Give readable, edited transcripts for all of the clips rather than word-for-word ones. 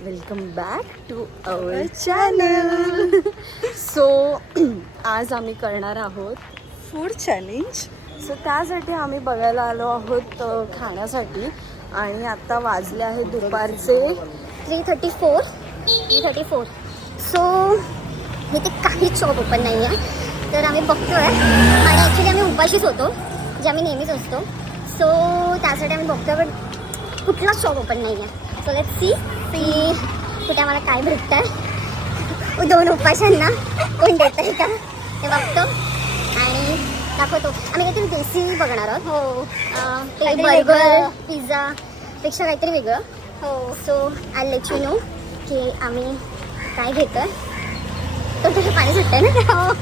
Welcome back to our channel. So आज आम्ही करणार आहोत फूड चॅलेंज. सो त्यासाठी आम्ही बघायला आलो आहोत खाण्यासाठी. आणि आता वाजले आहेत दुपारचे 3:34. सो इथे काहीच शॉप ओपन नाही आहे, तर आम्ही बघतोय. आणि ॲक्च्युली आम्ही उपाशीच होतो, जे आम्ही नेहमीच असतो. सो त्यासाठी आम्ही बघतोय, पण कुठलाच शॉप ओपन नाही आहे. सो लेट्स सी कुठे आम्हाला काय भेटतं आहे. 2 उपाशांना कोण देत आहे का ते बघतो आणि दाखवतो. आम्ही काहीतरी देसी बघणार आहोत. हो, ते बर्गर पिझ्झा पेक्षा काहीतरी वेगळं. हो, so I let you know की आम्ही काय घेतोय. तर तुझं पाणी सुटतंय ना.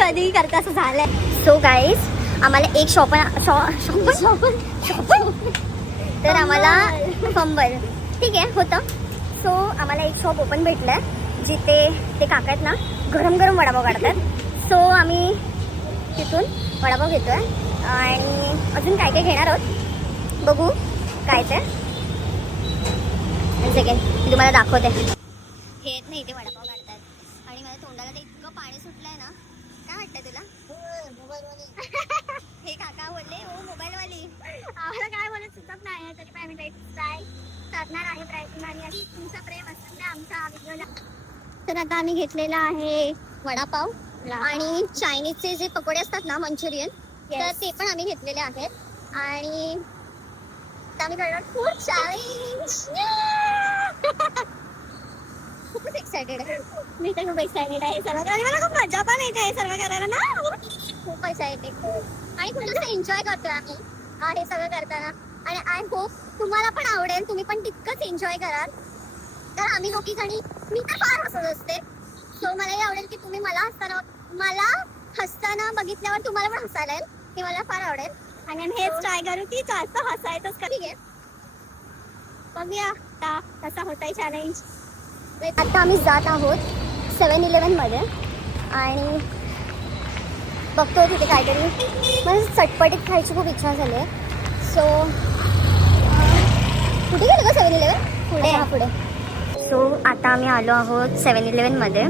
कधी करता असं झालंय. सो गाईज, आम्हाला एक शॉप तर आम्हाला फंबल ठीक आहे होतं. सो आम्हाला एक शॉप ओपन भेटलं जिथे ते काका आहेत ना, गरम गरम वडापाव काढतात. सो आम्ही तिथून वडापाव घेतोय आणि अजून काय काय घेणार आहोत बघू काय ते. सेकंड मी तुम्हाला दाखवते. हे येत नाही, ते वडापाव काढतात आणि माझ्या तोंडाला ते इतकं पाणी सुटलंय ना. काय वाटतंय तुला? हे काका बोलले हो मोबाईलवाली. आम्हाला काय बोलत सुचत नाही, तरी पण आम्ही ट्राय करणार आहे प्रयत्न. आणि तुमचं प्रेम असतं आमच्या व्हिडिओला. तर आता आम्ही घेतलेला आहे वडापाव आणि चायनीजचे जे पकोडे असतात ना, मंचुरियन, तर ते पण आम्ही घेतलेले आहेत. आणि आम्ही करणार फूड चॅलेंज. खूपच एक्सायटेड आहे मी. तर खूप एक्सायटेड आहे सर्व करायला. मला खूप मजा पण येते सर्व करायला ना. खूप एक्सायटेड आणि खूप एन्जॉय करतोय आम्ही हे सगळं करताना. आणि आय होप तुम्हाला पण आवडेल, तुम्ही पण तितकंच एन्जॉय कराल. तर आम्ही दोघीजणी, मी तर फार हसत असते. सो मलाही आवडेल की तुम्ही मला हसताना बघितल्यावर तुम्हाला पण हसायला येईल. हे मला फार आवडेल. आणि आम्ही हेच ट्राय करू की जास्त हसायचंच कधी घे. बघूया आता कसा होताय चॅलेंज. आता आम्ही जात आहोत 7-Eleven मध्ये आणि बघतो तिथे काहीतरी. मला चटपटीत खायची खूप इच्छा झाली आहे. सो कुठे गेलं का 7-Eleven? पुढे पुढे. सो आता आम्ही आलो आहोत 7-Eleven मध्ये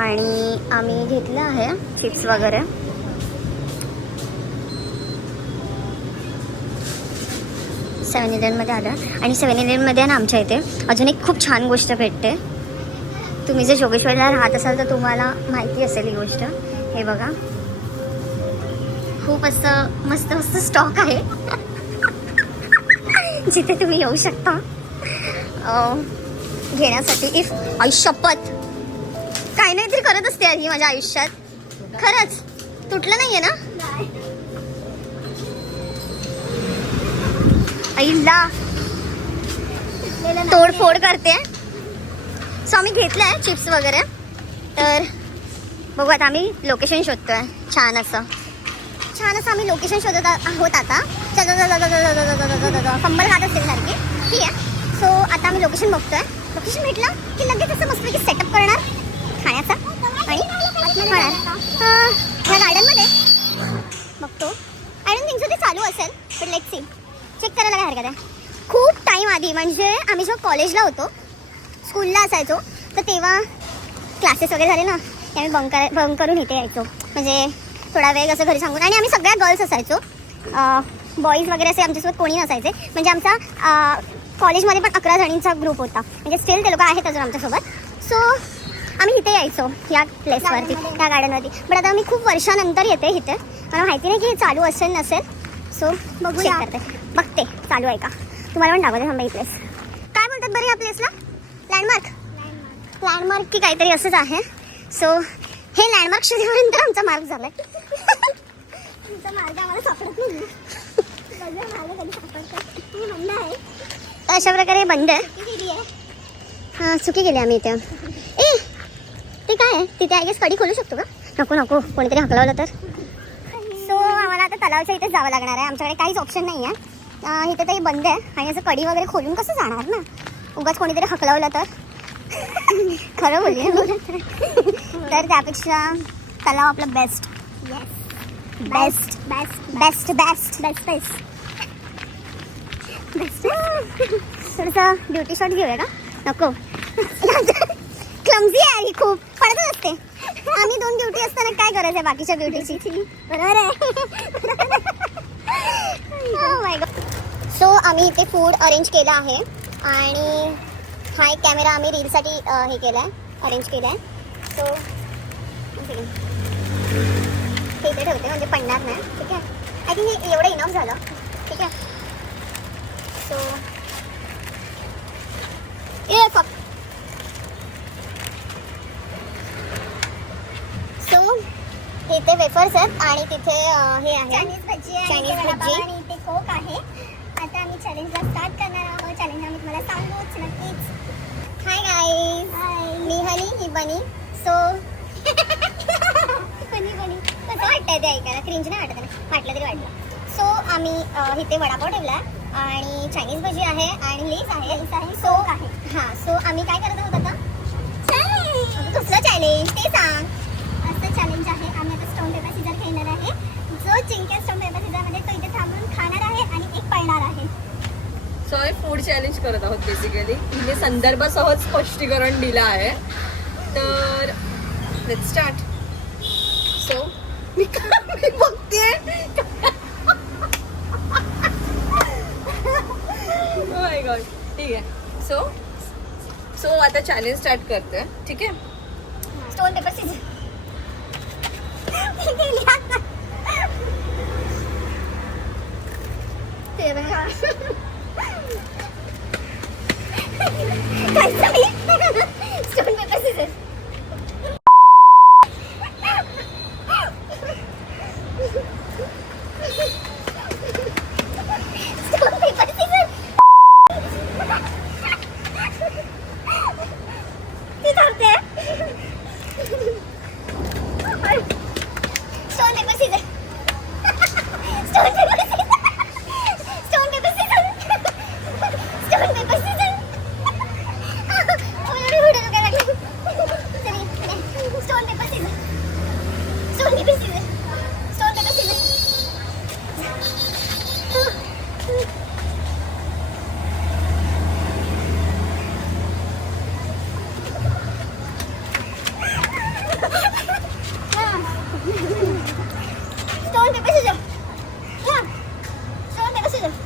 आणि आम्ही घेतलं आहे चिप्स वगैरे. मध्ये आलं आणि 7-Eleven मध्ये ना आमच्या इथे अजून एक खूप छान गोष्ट भेटते. तुम्ही जर जोगेश्वरला राहत असाल तर तुम्हाला माहिती असेल ही गोष्ट. हे बघा, खूप असं मस्त मस्त स्टॉक आहे जिथे तुम्ही येऊ शकता घेण्यासाठी. इफ आयुष्यपत काही नाही तरी करत असते आधी माझ्या आयुष्यात. खरंच तुटलं नाहीये ना. आईला तोडफोड करते. सो आम्ही घेतलंय चिप्स वगैरे. तर बघू आता आम्ही लोकेशन शोधतोय. छान असं आम्ही लोकेशन शोधत आहोत आता. कंबल खात असेल सारखी. ठीक आहे. सो आता आम्ही लोकेशन बघतोय. लोकेशन भेटलं की लगेच असं मस्त की सेटअप करणार खाण्याचा आणि ह्या गार्डनमध्ये बघतो. आय डोंट थिंक सो ते चालू असेल, बट लेट्स सी. चेक करायला काय हरकत आहे. खूप टाईम आधी, म्हणजे आम्ही जेव्हा कॉलेजला होतो, स्कूलला असायचो, तर तेव्हा क्लासेस वगैरे झाले ना की आम्ही बंक करून इथे यायचो. म्हणजे थोडा वेळ असं घरी सांगून. आणि आम्ही सगळ्या गर्ल्स असायचो, बॉईज वगैरे असे आमच्यासोबत कोणी नसायचे. म्हणजे आमचा कॉलेजमध्ये पण 11 जणींचा ग्रुप होता. म्हणजे स्टील ते लोक आहेत अजून आमच्यासोबत. सो आम्ही इथे यायचो या प्लेसवरती, त्या गार्डनवरती. बट आता मी खूप वर्षानंतर येते इथे. मला माहिती नाही की हे चालू असेल नसेल. सो बघू बघते चालू आहे का. तुम्हाला पण दाखवते थांबा ही प्लेस. काय म्हणतात बरं या प्लेसला? लँडमार्क की काहीतरी असंच आहे. सो हे लँडमार्क शोधेपर्यंत आमचा मार्क झालाय. तुमचा मार्ग आम्हाला सापडत नाही. अशा प्रकारे बंद आहे. हां, चुकी गेली आम्ही इथे. ते काय आहे तिथे? आय गेस कडी खोलू शकतो का? नको कोणीतरी हकलवलं तर. सो आम्हाला आता तलावच्या इथेच जावं लागणार आहे. आमच्याकडे काहीच ऑप्शन नाही आहे. इथे ते बंद आहे आणि असं कडी वगैरे खोलून कसं जाणार ना. उगाच कोणीतरी हकलवलं तर. खरं बोलली तर त्यापेक्षा तलाव आपलं best. Best best best best best best. थोडासा ब्युटी शॉट घेऊया का? नको. क्लमझी आहे ही, खूप पडतच असते. आम्ही 2 ब्युटी असताना काय करायचं आहे बाकीच्या ब्युटीची? बरोबर आहे. माय गॉड. सो आम्ही इथे फूड अरेंज केलं आहे आणि हा एक कॅमेरा आम्ही रीलसाठी हे केला आहे, अरेंज केला आहे. सो हे इथे ठेवते म्हणजे पडणार नाही. ठीक आहे. आय थिंक हे एवढं इनफ झालं. ठीक आहे. सो ये फक्त सो इथे वेफर्स आहेत आणि तिथे हे आहे चायनीज भजी आणि इथे कोक आहे. आता आम्ही चॅलेंजला स्टार्ट करणार आहोत. चॅलेंज आम्ही तुम्हाला सांगूच नक्कीच. हाय गाईज, मी हनी, ही बनी. सो बनी कसं वाटतंय ते ऐकायला? क्रिंज नाही वाटत ना? वाटलं तरी वाटलं. सो आम्ही इथे वडापाव ठेवला आहे आणि चायनीज भजी आहे आणि लेस आहे. सो आहे. हां, सो आम्ही काय करत आहोत आता? चॅलेंज. कसलं चॅलेंज ते सांग. असं चॅलेंज आहे. आम्ही आता स्टोन पेपर सीझर खेळणार आहे. जो जिंकेल स्टोन पेपर सीझरमध्ये तो इथे थांबून खाणार आहे आणि एक पळणार आहे. सो आम्ही फूड चॅलेंज करत आहोत बेसिकली. तिने संदर्भासह स्पष्टीकरण दिलं आहे. तर लेट्स स्टार्ट. सो मी बघते. माय गॉड. ठीक आहे. सो आता चॅलेंज स्टार्ट करते. ठीक आहे. Stone paper scissor. Stone paper scissor. Stone paper scissor. ती थांबते. Stone paper scissor. Stone paper scissor. Stone paper scissor. Stone paper scissor. एवढी हुडा काय लागली. चली stone paper scissor. Stone paper scissor. Stone paper scissor. Stone paper scissors. Yeah. Stone paper scissors.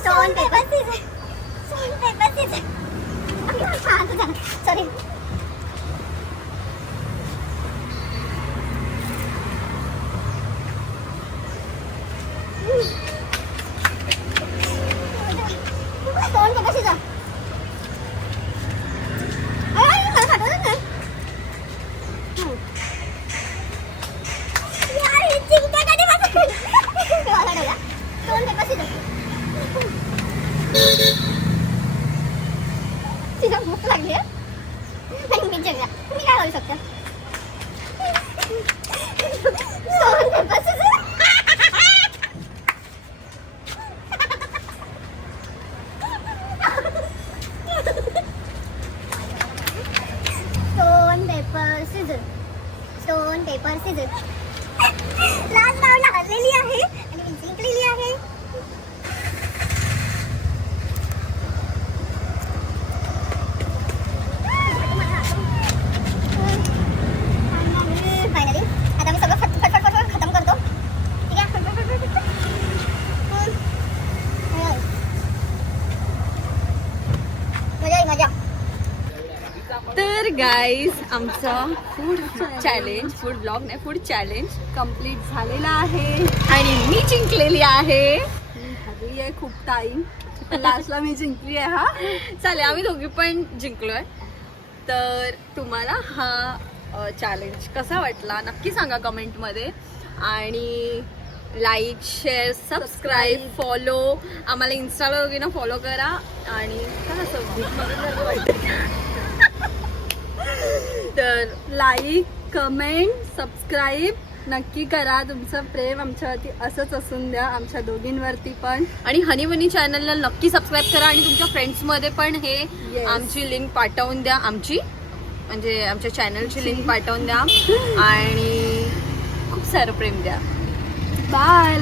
Stone paper scissors. Sorry. तिला भूक लागली आहे आणि मी जेवूया. मी काय करू शकते? Stone, paper, scissors. Stone, paper, scissors. Stone, paper, scissors. Last round हरलेली आहे आणि मी जिंकलेली आहे. फायनली आता मी सगळं फटफट खतम करतो. ठीक आहे. मजा येईल मजा. तर गाईज आमचं फूड चॅलेंज, फूड ब्लॉग नाही, फूड चॅलेंज कम्प्लीट झालेला आहे आणि मी जिंकलेली आहे. मी हरली आहे खूप टाईम, लास्टला मी जिंकली आहे. हा चालेल, आम्ही दोघी पण जिंकलोय. तर तुम्हाला हा चॅलेंज कसा वाटला नक्की सांगा कमेंटमध्ये. आणि लाईक, शेअर, सबस्क्राईब, फॉलो, आम्हाला इन्स्टाला दोघी ना फॉलो करा. आणि काय असं तर लाईक, कमेंट, सबस्क्राईब नक्की करा. तुमचं प्रेम आमच्यावरती असंच असून द्या, आमच्या दोघींवरती पण. आणि हनी बनी चॅनलला नक्की सबस्क्राईब करा आणि तुमच्या फ्रेंड्समध्ये पण हे आमची लिंक पाठवून द्या. आमची म्हणजे आमच्या चॅनलची लिंक पाठवून द्या आणि खूप सारं प्रेम द्या. बाय.